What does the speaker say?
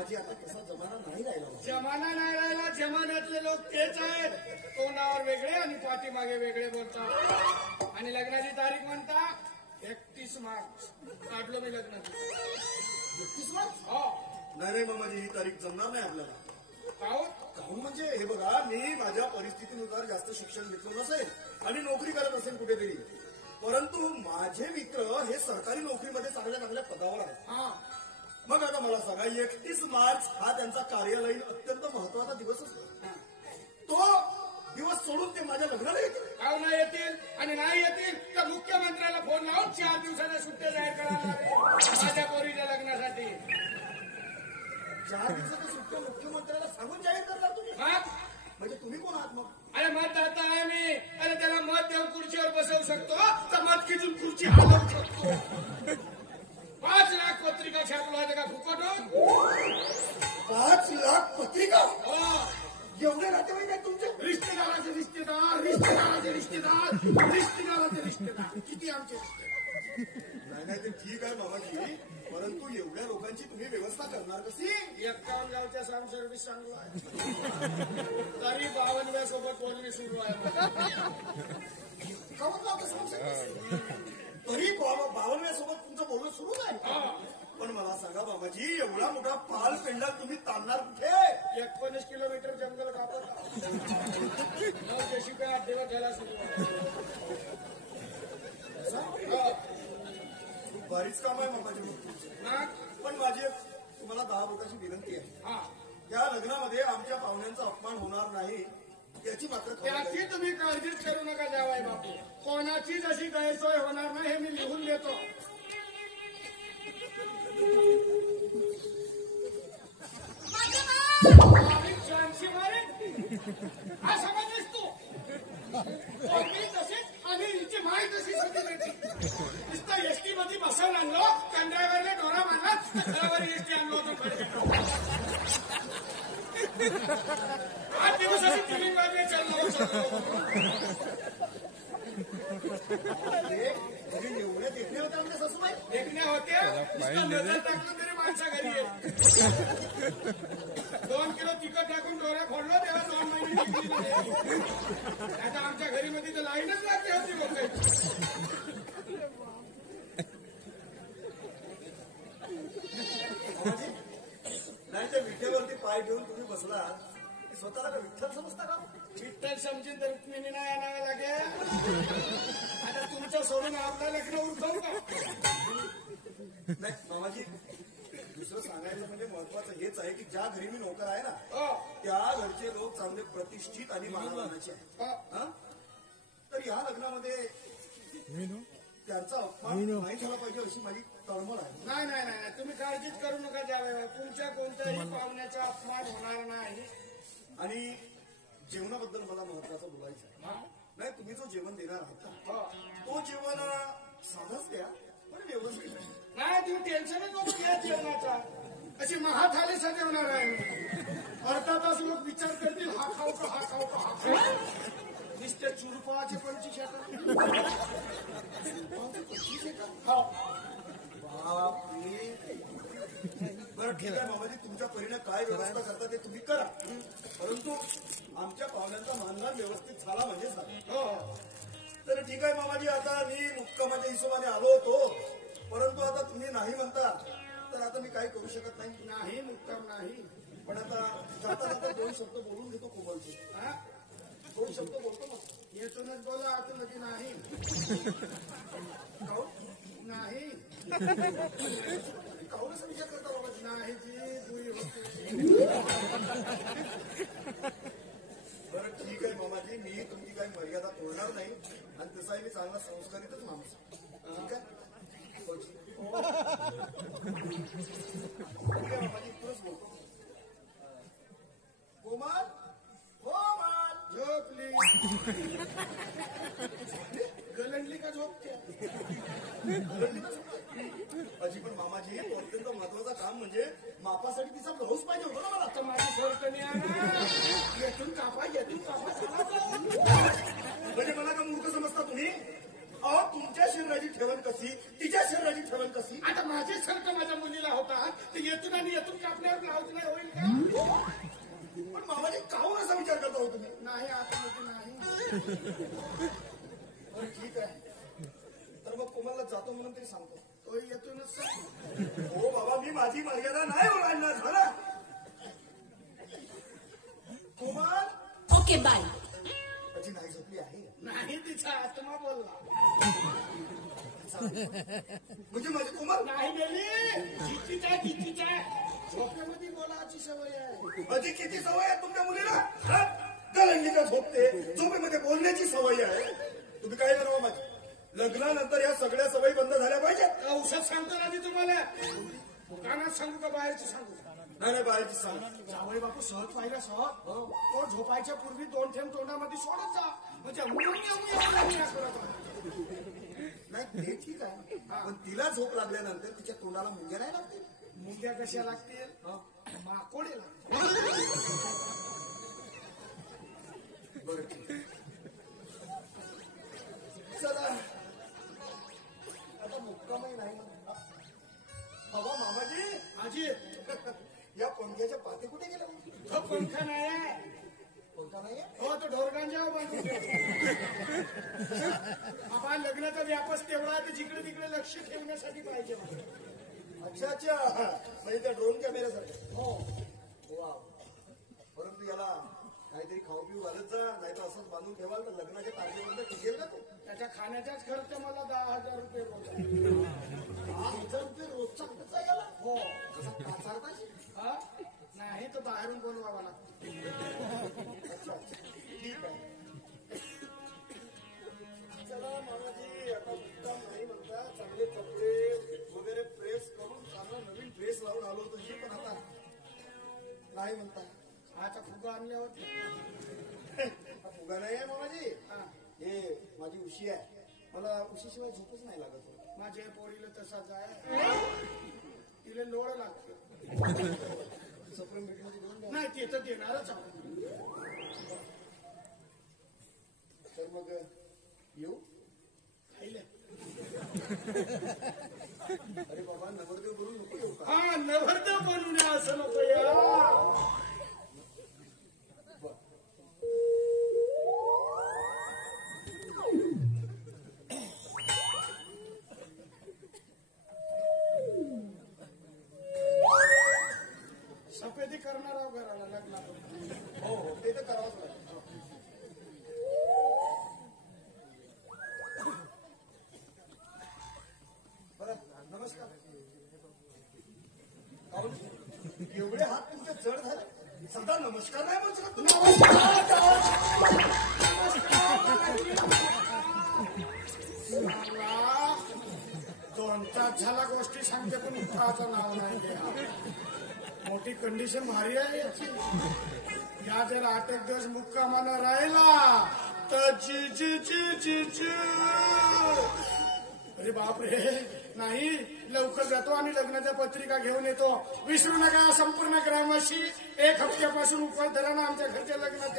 मामाजी आता तसा जमाना नाही राहिला. जमाना नाही राहिला. जमान्यातले लोक तेच आहेत. तोंडावर वेगळे आणि पाठीमागे वेगळे बोलतात. आणि लग्नाची तारीख म्हणता 31 मार्च. काढलो मी लग्न. 31 मार्च? हो. नाही रे मामाजी, ही तारीख जमणार नाही आपल्याला. काहून म्हणजे हे बघा, मी माझ्या परिस्थितीनुसार जास्त शिक्षण घेतलं नसेल आणि नोकरी करत असेल कुठेतरी, परंतु माझे मित्र हे सरकारी नोकरीमध्ये चांगल्या चांगल्या पदावर आहेत. मग आता मला सांगा, 31 मार्च हा त्यांचा कार्यालयीन अत्यंत महत्वाचा दिवस असतो. तो दिवस सोडून ते माझ्या लग्नाला येतील. काव नाही येतील. आणि नाही येतील तर मुख्यमंत्र्याला फोन लावून 4 दिवसाच्या सुट्ट्या जाहीर करायला माझ्या पोरीच्या लग्नासाठी. 4 दिवसाच्या सुट्ट्या मुख्यमंत्र्याला सांगून जाहीर करणार तुम्ही? म्हणजे तुम्ही कोण आहात मग? अरे मतदाता आहे मी. अरे त्याला मत देऊन खुर्चीवर बसवू शकतो तर मत खिचून खुर्ची हलवू शकतो. 5 लाख पत्रिका छापलो आहे का फुकटून? 5 लाख पत्रिका? हो. एवढे नातेवाईक आहेत तुमचे? रिश्तेदाराचे रिश्तेदार, रिश्तेदाराचे रिश्तेदार, रिश्तेदाराचे रिश्तेदार. किती आमचे रिश्तेदार? नाही ते ठीक आहे बाबाजी, परंतु एवढ्या लोकांची तुम्ही व्यवस्था करणार कशी? 51 गावच्या साम सर्व्हिस चांगलो आहे. तरी 52 सोबत बोलणी सुरू आहे. तरी 52 सोबत तुमचं बोलणं सुरू आहे. पण मला सांगा बाबाजी, एवढा मोठा पाल पेंडा तुम्ही ताणणार कुठे? 19 किलोमीटर जंगल कापत. जशी काय अड्डेवर घ्यायला सुरू आहे. बरीच काम आहे बाबाजी. पण माझी तुम्हाला 10 बोटाची विनंती आहे. त्या लग्नामध्ये आमच्या पाहुण्यांचा अपमान होणार नाही याची मात्र त्याची तुम्ही काळजीच करू नका जावाई बापू. कोणाचीच अशी गैरसोय होणार नाही हे मी लिहून देतो. हा समजलीस तू? तसेच आणि हिची माय तशी नुसतं एसटी मध्ये बसवून आणलो, कंड्रायव्हरने डोरा मारला, घरावर एसटी आणलो होतो. 8 दिवस अशी तिन्ही बाजू चाललो. एवढ्या देखण्या होत्या आमच्या सासूबाई? देखण्या होत्या. नजर टाकलं तरी माणसा घरी आहे. 2 किलो तिखट टाकून डोऱ्या फोडलो तेव्हा 2 महिने. आता आमच्या घरी मध्ये तर लाईनच लागते होती लोक. नाही त्या विठ्यावरती पाय ठेवून तुम्ही बसला, स्वतःला विठ्ठल समजता का? विठ्ठल समजून तर रुक्मिणी नाही आणावं लागेल. आता तुमचं सोडून आपलं लग्न उरकवू का? नाही मामाजी, दुसरं सांगायचं म्हणजे महत्वाचं हेच आहे की ज्या घरी मी नोकर आहे ना, त्या घरचे लोक चांगले प्रतिष्ठित आणि मानवाचे आहेत. तर या लग्नामध्ये त्यांचा अपमान नाही झाला पाहिजे अशी माझी तळमळ आहे. नाही नाही नाही, तुम्ही काळजीच करू नका जावे. तुमच्या कोणत्याही पाहुण्याचा अपमान होणार नाही. आणि जेवणाबद्दल मला महत्वाचं बोलायचं आहे. नाही, तुम्ही जो जेवण देणार आहात तो जेवण साधाच द्या, पण व्यवस्थित. नाही, तुम्ही टेन्शनच नको घ्या जेवणाचा. अशी महाथाली सजवणार आहे. अर्थातच लोक विचार करतील हा खाऊ का हा खाऊ का हा खाऊ. नुसते चुरपाचे 25 एकर. बरं ठीक आहे बाबाजी, तुमच्या परीने काय व्यवस्था करता ते तुम्ही करा, परंतु आमच्या पाहुण्यांचा मानधन व्यवस्थित झाला म्हणजे झाला. तर ठीक आहे मामाजी, आता मी मुक्कामाच्या हिशोबाने आलो होतो, परंतु आता तुम्ही नाही म्हणता तर आता मी काही करू शकत नाही. नाही मुक्काम नाही. पण आता जाता जाता 2 शब्द बोलून घेतो कोमलचे. 2 शब्द बोलतो मग. येथूनच बोला, आता लगी नाही. नाही काहूनच विचार करता बाबाजी? नाही जी दुई होते. बरं ठीक आहे मामाजी, मी तुमची काही मर्यादा तोडणार नाही आणि तसाही मी चांगला संस्कारितच माणूस. ठीक आहे मामाजी, तुलाच बोलतो. कोमल कोमल झोपली. गलंडली का झोपते? अजी पण मामाजी, तो अत्यंत महत्वाचा काम म्हणजे मापासाठी तिचा ब्लाऊज पाहिजे होता ना मला. आता माझी सरकणी आहे ना, येथून कापा येथून कापा. म्हणजे मला का मूर्ख समजता तुम्ही? अहो तुमच्या शरीराची ठेवण कशी तिच्या शरीराची ठेवण कशी आता माझे सारखं माझ्या मुलीला होता ते येतून आणि येतून कापल्यावर लावत नाही होईल का पण मामाजी काहून असा विचार करता हो तुम्ही नाही आता नाही बरं ठीक आहे तर मग कोमलला जातो म्हणून तरी सांगतो तो येतूनच हो बाबा मी माझी मर्यादा नाही ओलांडणार झाला कोमल ओके बाय माझी नाही झोपली आहे नाही तिचा आत्मा बोलला म्हणजे माझी कोमल नाही गेली जितीच आहे जितीच आहे झोपेमध्ये बोलायची सवय आहे माझी किती सवय आहे तुमच्या मुलीला गलंडीला झोपते झोपेमध्ये बोलण्याची सवय आहे तुम्ही काय करावं माझी लग्नानंतर या सगळ्या सवयी बंद झाल्या पाहिजेत औषध सांगतो ना मी तुम्हाला दुकानात सांगू का बाहेरची सांगू नाही नाही बाहेरची सांग जावई बापू सहज पाहिला सहज तो झोपायच्या पूर्वी 2 थेंब तोंडामध्ये सोडत जा म्हणजे नाही ते ठीक आहे पण तिला झोप लागल्यानंतर तिच्या तोंडाला मुंग्या नाही लागतील मुंग्या कशा लागतील माकोडे लागतील बरं ठीक आहे. चला आता मुक्कामही नाही बाबा मामाजी आजी या पंख्याच्या पाते कुठे गेल्या तो पंखा नाही आहे पंखा नाहीये हो तो ढोरगांजावर बांधून बाबा लग्नाचा व्यापच तेवढा आहे जिकडे तिकडे लक्ष ठेवण्यासाठी पाहिजे अच्छा अच्छा म्हणजे त्या ड्रोन कॅमेऱ्यासाठी हो वा परंतु याला काहीतरी खाऊ पिऊ घालत जा नाही तर असंच बांधून ठेवाल तर लग्नाच्या तारखेपर्यंत टिकेल का तो त्याच्या खाण्याचाच खर्च मला 10,000 रुपये रोज आहे. 10,000 रुपये रोजचा खर्च आहे याला हो कसा काचारताच हा? नाही तो बाहेरून बोलवावा लागतो अच्छा अच्छा ठीक आहे चला मामाजी आता मुक्काम नाही म्हणता चांगले कपडे वगैरे प्रेस करून चांगला नवीन ड्रेस लावून आलो होतो ही पण आता नाही म्हणता आता फुगा आणल्यावर हा फुगा नाही आहे मामाजी हा. हे माझी उशी आहे मला उशीशिवाय झोपच नाही लागत हो. माझ्या पोरीला तसाच आहे तिला लोळ लागते सप्रेम भेटण्याची दोन द्या. नाही ते तर देणारच आहोत तर मग येऊ खायला अरे बाबा नवरदेव करून नको येऊ का हा नवरदेव बनून या असं नको या सफेदी करणार आहो घराला लग्नात हो हो ते तर करावंच लागेल बरं नमस्कार काहून? एवढे हात तुमचे जड झाले सदा नमस्कार नाही म्हणतो का तुम्ही दोन तास झाला गोष्टी सांगते पण उत्तराचं नाव नाही घ्या मोठी कंडिशन भारी आहे याची या जर 8 दिवस मुक्कामानं राहिला तर जी जी जी जी जी अरे बापरे नाही लवकर जातो आणि लग्नाच्या पत्रिका घेऊन येतो विसरू नका संपूर्ण ग्रामवासी 1 हप्त्यापासून उपवास धरा ना आमच्या घरच्या लग्नात